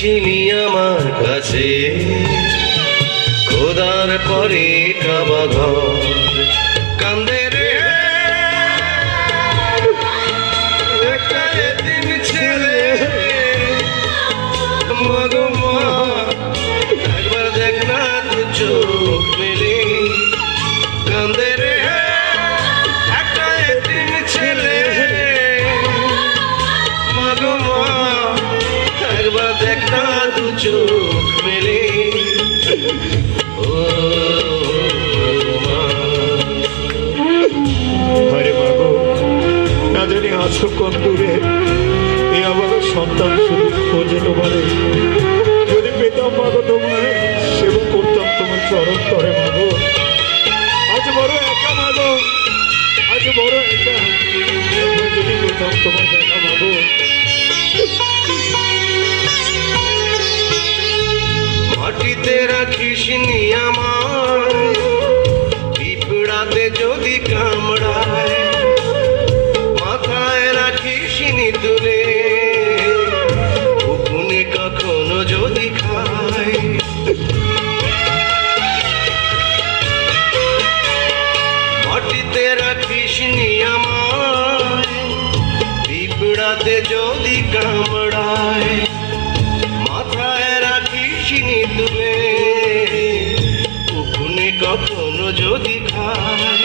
ছিলি আমার কাছে, খোদার পরে কাবা ঘর কান্দে রে একটা এতিম ছেলে। মাগো মা একবার দেখ না তুই চোখ মেলে, কান্দে রে একটা এতিম ছেলে। মাগো মা একবার দেখ না তুই চোখ মেলে। আছো কত দূরে, এ আমার সন্তান শুধু খোঁজে তোমারে। যদি পেতাম মাগো তোমায়, সেবা করতাম তোমার চরণ তরে মাগো। আজ বড় একা মাগো, আজ বড় একা। যদি পেতাম তোমার দেখা মাগো। মাটিতে রাখিস নি আমার, পিঁপড়াতে যদি কামড়ায়, মাথায় রাখিস নি তুলে, উকুনে কখনো যদি খায়। মাটিতে রাখিস নি আমার, পিঁপড়াতে যদি কামড়ায়, মাথায় রাখিস নি তুলে, উকুনে কখনো যদি খায়।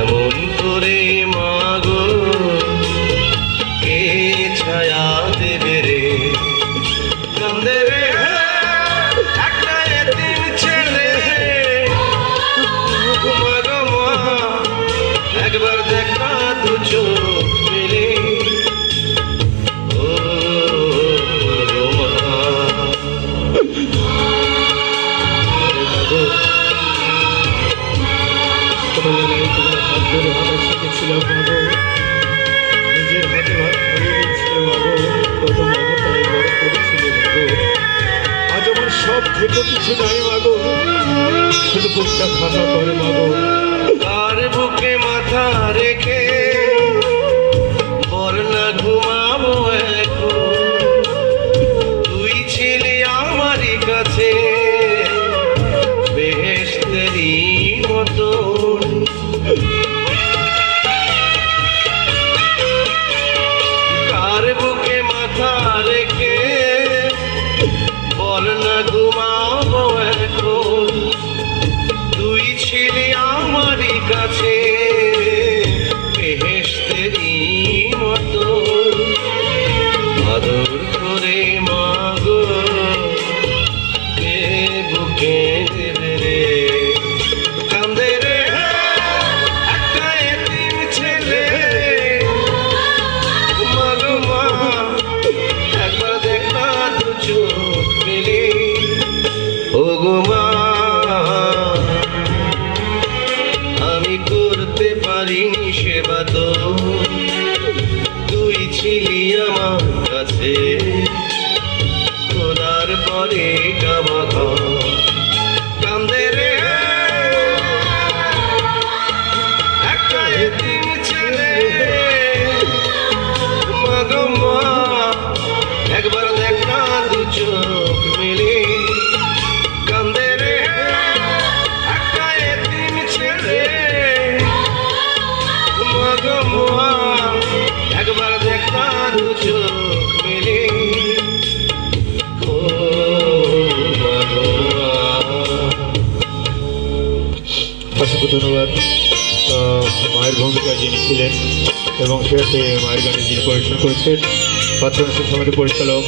এমন করে মাগো কে ছায়া দেবে রে, কান্দে রে একটা এতিম ছেলে। মাগো মা একবার দেখ না দু চোখ মেলে। ও মাগো মা শিখেছিলাম মাগো, নিজের হাতে ভাত খাইয়ে দিচ্ছিলে মাগো, কত মমতায় বড় করেছিলে মাগো। আজ আমার সব থেকে কিছু নাই মাগো, শুধু বুকটা খাতা করে মাগো। তার বুকে মাথা রেখে বল না ঘুমাবো এখন, তুই ছিলি আমারই কাছে বেহেশতেরই মতন। কার বুকে মাথা রেখে বল না ঘুমাবো এখন, তুই ছিলি আমারই কাছে বেহেশতেরই মতন। আদর করে মাগো কে বুকে দেবে রে, কান্দে রে একটা এতিম ছেলে। মাগো মা একবার দেখ না দু চোখ মেলে। ও গো মা আমি করতে পারিনি সেবা তো, তুই ছিলি আমার কাছে, খোদার পরে কাবা ঘর কান্দে রে একটা এতিম ছেলে। মাগো মা একবার দেখ না দু চোখ মেলে, কান্দে রে একটা এতিম ছেলে। মাগো মা একবার দেখ না দু চোখ মেলে। ও মাগো মা। অসংখ্য ধন্যবাদ মায়ের ভূমিকা যিনি ছিলেন এবং সেটাতে মায়ের গানে যিনি পরিবেশন করেছেন, পাত্র সমিতি পরিচালক।